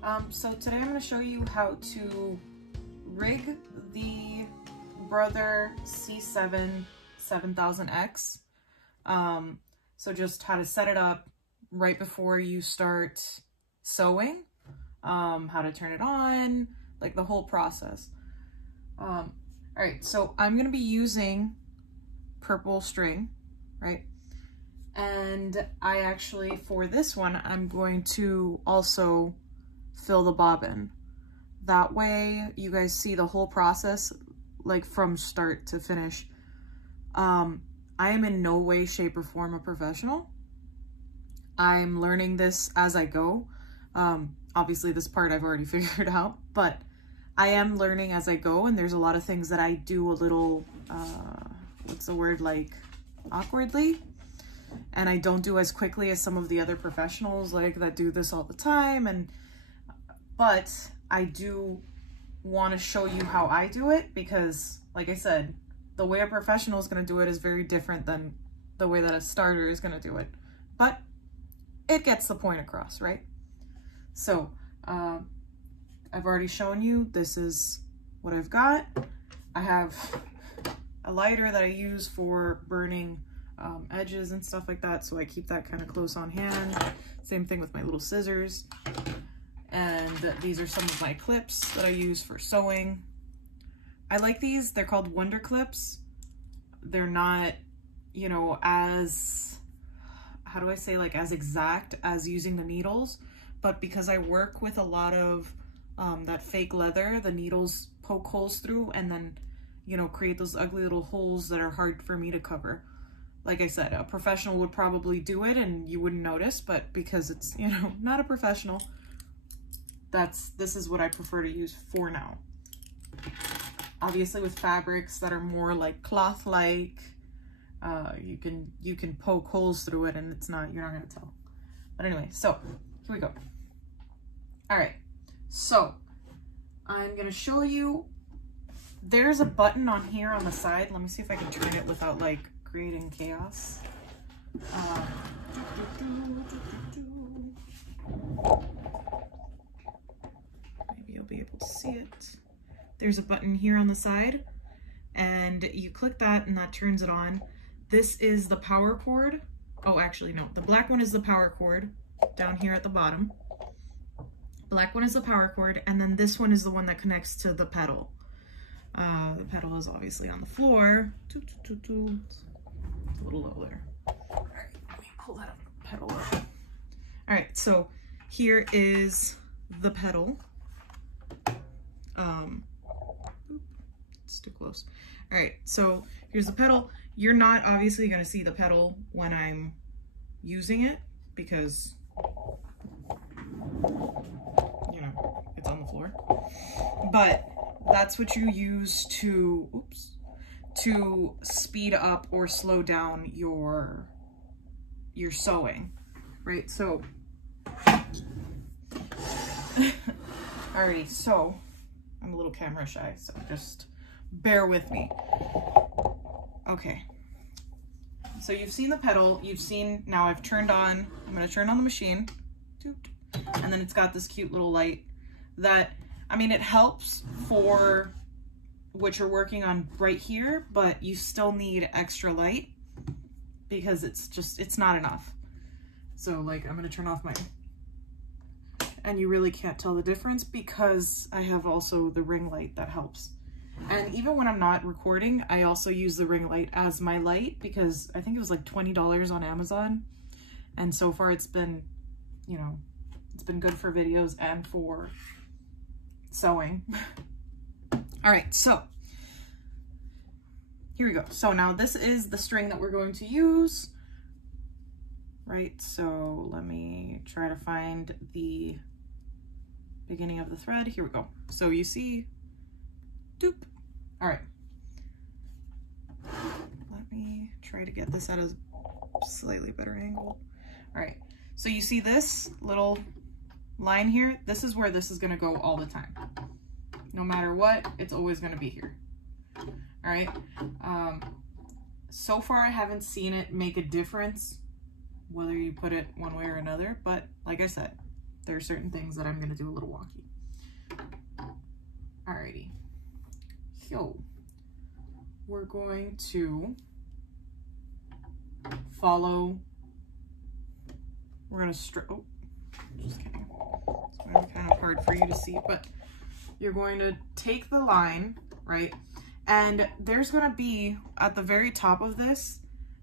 So today I'm going to show you how to rig the Brother CS7000X. So just how to set it up right before you start sewing, how to turn it on, like the whole process. Alright, so I'm going to be using purple string, right? And I actually, for this one, I'm going to also fill the bobbin. That way you guys see the whole process, like from start to finish. I am in no way, shape, or form a professional. I'm learning this as I go. Obviously this part I've already figured out, but I am learning as I go, and there's a lot of things that I do a little, what's the word, like awkwardly, and I don't do as quickly as some of the other professionals like that do this all the time. But I do want to show you how I do it, because like I said, the way a professional is going to do it is very different than the way that a starter is going to do it, but it gets the point across, right? So I've already shown you, this is what I've got. I have a lighter that I use for burning edges and stuff like that, so I keep that kind of close on hand. Same thing with my little scissors. And these are some of my clips that I use for sewing. I like these, they're called Wonder Clips. They're not, you know, as, how do I say, like as exact as using the needles, but because I work with a lot of that fake leather, the needles poke holes through and then, you know, create those ugly little holes that are hard for me to cover. Like I said, a professional would probably do it and you wouldn't notice, but because it's, you know, not a professional, this is what I prefer to use for now. Obviously with fabrics that are more like cloth-like, you can poke holes through it and you're not gonna tell. But anyway, so here we go. All right, so I'm gonna show you, there's a button on here on the side. Let me see if I can turn it without like creating chaos. Maybe you'll be able to see it. There's a button here on the side, and you click that and that turns it on. This is the power cord. Oh, actually no, the black one is the power cord down here at the bottom. Black one is the power cord, and then this one is the one that connects to the pedal. The pedal is obviously on the floor. It's a little low there. All right, let me pull that up, pedal up. All right, so here is the pedal. It's too close. All right, so here's the pedal. You're not obviously going to see the pedal when I'm using it because, you know, it's on the floor. But that's what you use to, to speed up or slow down your sewing, right? So, alrighty, so I'm a little camera shy, so just bear with me. Okay, so you've seen the pedal, you've seen, now I've turned on, I'm gonna turn on the machine, and then it's got this cute little light that, I mean, it helps for what you're working on right here, but you still need extra light because it's not enough. So like, I'm gonna turn off my, and you really can't tell the difference because I have also the ring light that helps. And even when I'm not recording, I also use the ring light as my light because I think it was like $20 on Amazon. And so far it's been, you know, it's been good for videos and for sewing. All right, so here we go. So now this is the string that we're going to use, right? So let me try to find the beginning of the thread. Here we go. So you see, doop. All right. Let me try to get this at a slightly better angle. All right. So you see this little line here? This is where this is going to go all the time. No matter what, it's always going to be here. All right. So far, I haven't seen it make a difference whether you put it one way or another, but like I said, there are certain things that I'm gonna do a little wonky. Alrighty. So we're going to follow, we're gonna oh, just kidding. It's gonna be kind of hard for you to see, but you're going to take the line, right? And there's gonna be, at the very top of this,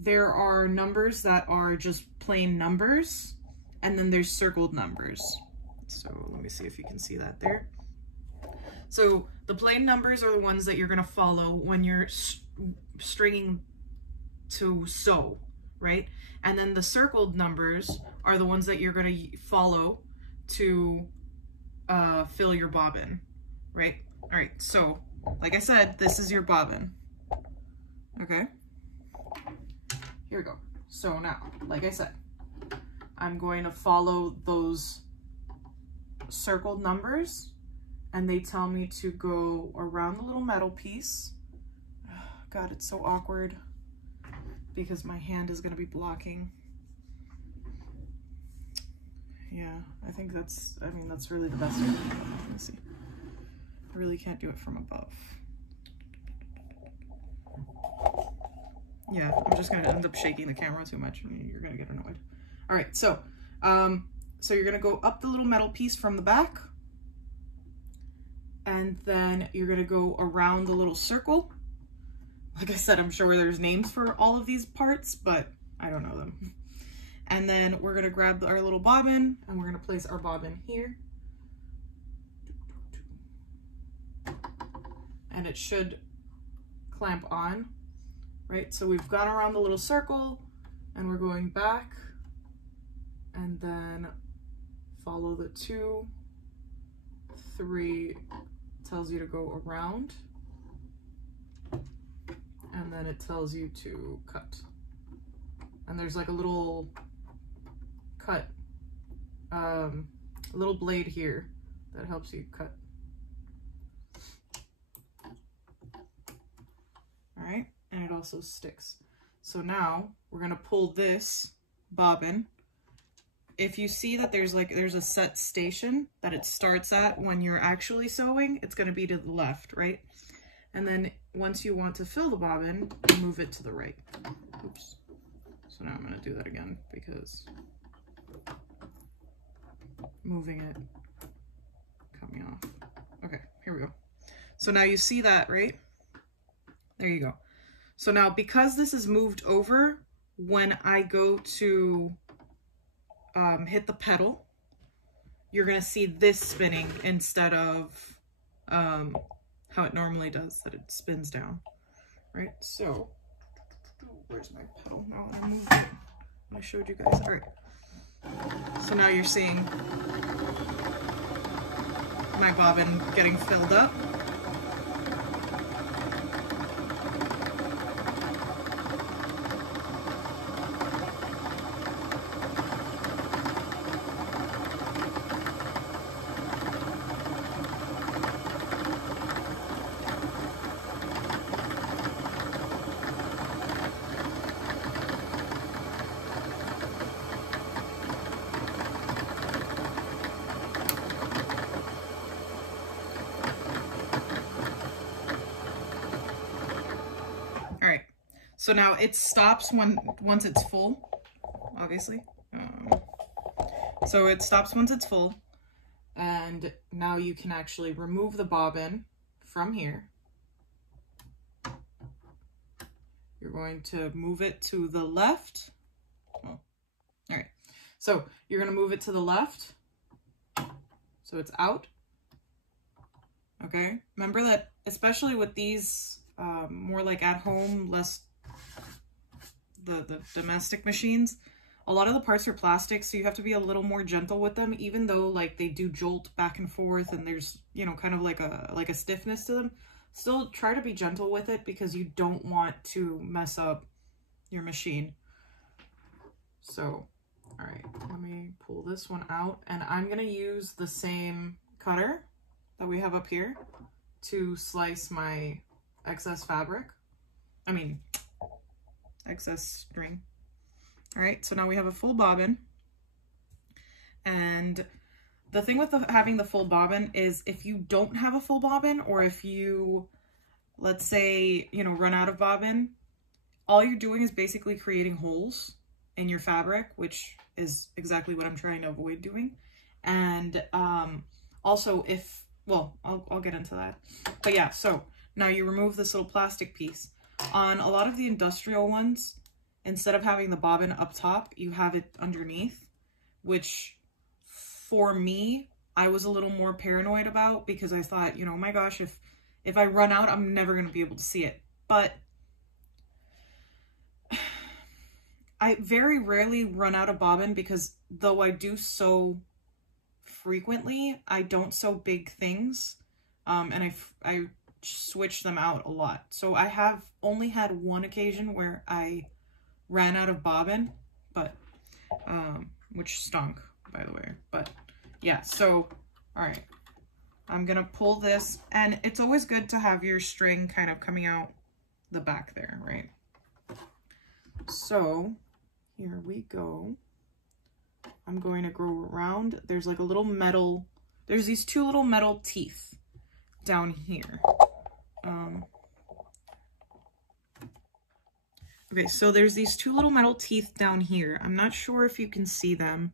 there are numbers that are just plain numbers, and then there's circled numbers. So let me see if you can see that there. So the plain numbers are the ones that you're gonna follow when you're stringing to sew, right? And then the circled numbers are the ones that you're gonna follow to fill your bobbin, right? All right, so like I said, this is your bobbin, okay? Here we go. So now, like I said, I'm going to follow those circled numbers, and they tell me to go around the little metal piece. God, it's so awkward because my hand is going to be blocking. Yeah, I think that's, I mean, that's really the best way to do it. Let me see. I really can't do it from above. Yeah, I'm just going to end up shaking the camera too much and you're going to get annoyed. All right, so you're going to go up the little metal piece from the back, and then you're going to go around the little circle. Like I said, I'm sure there's names for all of these parts, but I don't know them. And then we're going to grab our little bobbin, and we're going to place our bobbin here. And it should clamp on, right? So we've gone around the little circle, and we're going back, and then follow the 2, 3, tells you to go around, and then it tells you to cut. And there's like a little cut, a little blade here that helps you cut. All right, and it also sticks. So now we're gonna pull this bobbin. If you see that there's a set station that it starts at when you're actually sewing, it's gonna be to the left, right? And then once you want to fill the bobbin, you move it to the right. Oops. So now I'm gonna do that again because moving it cut me off. Okay, here we go. So now you see that, right? There you go. So now because this is moved over, when I go to hit the pedal, you're gonna see this spinning instead of how it normally does, that it spins down, right? So where's my pedal now? I moved it. I showed you guys. All right. So now you're seeing my bobbin getting filled up. So now it stops once it's full, obviously. So it stops once it's full, and now you can actually remove the bobbin from here. You're going to move it to the left. Oh, all right. So you're going to move it to the left. So it's out. Okay. Remember that, especially with these more like at home, less the domestic machines, a lot of the parts are plastic, so you have to be a little more gentle with them, even though like they do jolt back and forth and there's, you know, kind of like a stiffness to them. Still try to be gentle with it because you don't want to mess up your machine. So, all right, let me pull this one out, and I'm gonna use the same cutter that we have up here to slice my excess fabric. I mean, excess string. All right, so now we have a full bobbin, and the thing with having the full bobbin is if you don't have a full bobbin, or if you, let's say, you know, run out of bobbin, all you're doing is basically creating holes in your fabric, which is exactly what I'm trying to avoid doing. And also if, well, I'll get into that. But yeah, so now you remove this little plastic piece. On a lot of the industrial ones, instead of having the bobbin up top, you have it underneath, which for me, I was a little more paranoid about, because I thought, you know, oh my gosh, if I run out, I'm never going to be able to see it. But I very rarely run out of bobbin, because though I do sew frequently, I don't sew big things, and I switch them out a lot. So I have only had one occasion where I ran out of bobbin, but which stunk, by the way. But yeah, so all right, I'm gonna pull this, and it's always good to have your string kind of coming out the back there, right? So here we go. I'm going to go around. There's like a little metal, there's these two little metal teeth down here. Okay, so there's these two little metal teeth down here. I'm not sure if you can see them,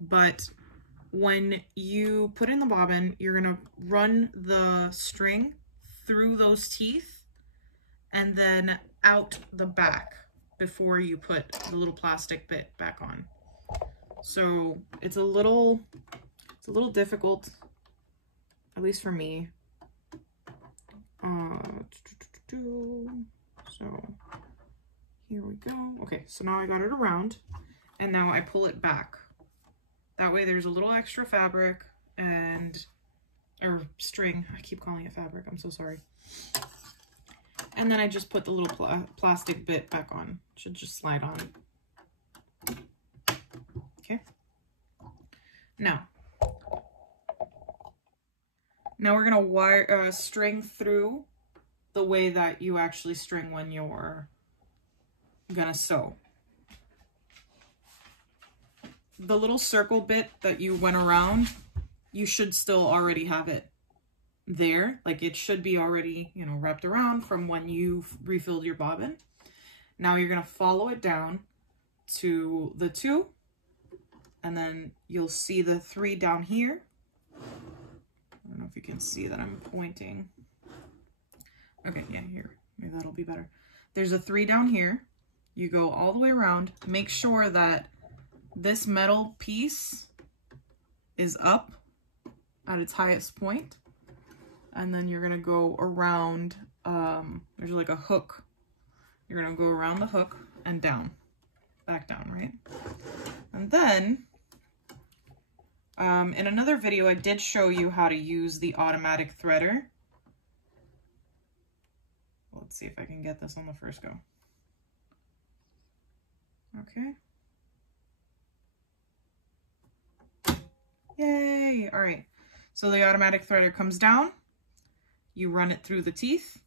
but when you put in the bobbin, you're gonna run the string through those teeth and then out the back before you put the little plastic bit back on. So it's a little difficult, at least for me. So here we go. Okay, so now I got it around, and now I pull it back. That way there's a little extra fabric or string. I keep calling it fabric, I'm so sorry. And then I just put the little plastic bit back on. Should just slide on. Okay. Now we're gonna string through the way that you actually string when you're gonna sew. The little circle bit that you went around, you should still already have it there. Like it should be already, you know, wrapped around from when you've refilled your bobbin. Now you're gonna follow it down to the 2, and then you'll see the 3 down here. I don't know if you can see that I'm pointing. Okay, yeah, here, maybe that'll be better. There's a 3 down here. You go all the way around. Make sure that this metal piece is up at its highest point. And then you're gonna go around, there's like a hook. You're gonna go around the hook and down, back down, right? And then, in another video, I did show you how to use the automatic threader. Let's see if I can get this on the first go. Okay. Yay! All right. So the automatic threader comes down, you run it through the teeth,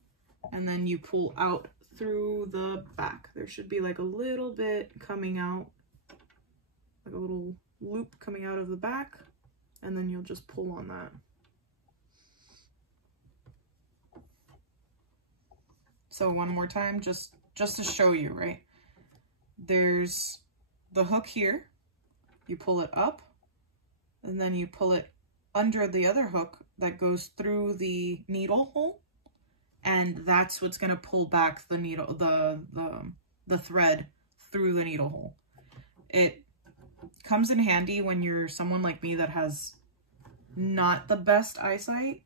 and then you pull out through the back. There should be like a little bit coming out, like a little loop coming out of the back, and then you'll just pull on that. So one more time, just to show you, right? There's the hook here, you pull it up, and then you pull it under the other hook that goes through the needle hole, and that's what's gonna pull back the needle, the thread through the needle hole. It comes in handy when you're someone like me that has not the best eyesight.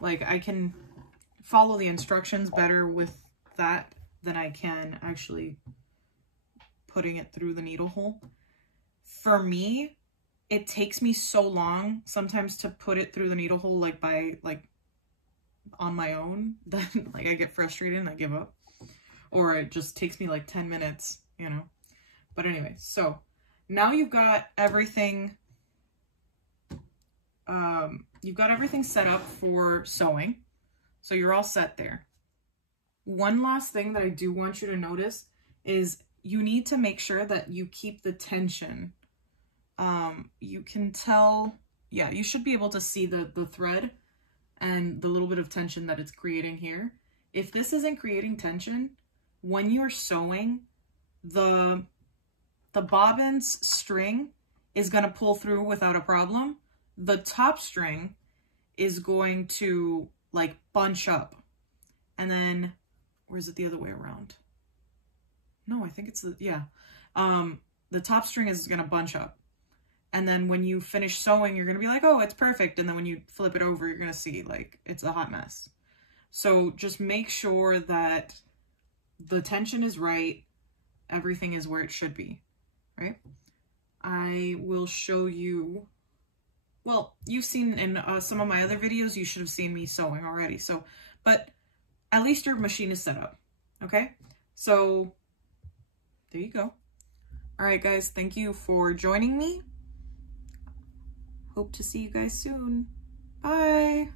Like I can follow the instructions better with that than I can actually putting it through the needle hole. For me, it takes me so long sometimes to put it through the needle hole, like on my own, that like I get frustrated and I give up, or it just takes me like 10 minutes, you know. But anyway, so now you've got everything set up for sewing, so you're all set there. One last thing that I do want you to notice is you need to make sure that you keep the tension. You can tell yeah, you should be able to see the thread and the little bit of tension that it's creating here. If this isn't creating tension, when you're sewing, the bobbin's string is going to pull through without a problem. The top string is going to like bunch up. And then, or is it the other way around? No, I think it's the, yeah. The top string is going to bunch up. And then when you finish sewing, you're going to be like, oh, it's perfect. And then when you flip it over, you're going to see like it's a hot mess. So just make sure that the tension is right. Everything is where it should be, right? I will show you, well, you've seen in some of my other videos, you should have seen me sewing already. So, but at least your machine is set up, okay? So there you go. All right, guys, thank you for joining me. Hope to see you guys soon. Bye.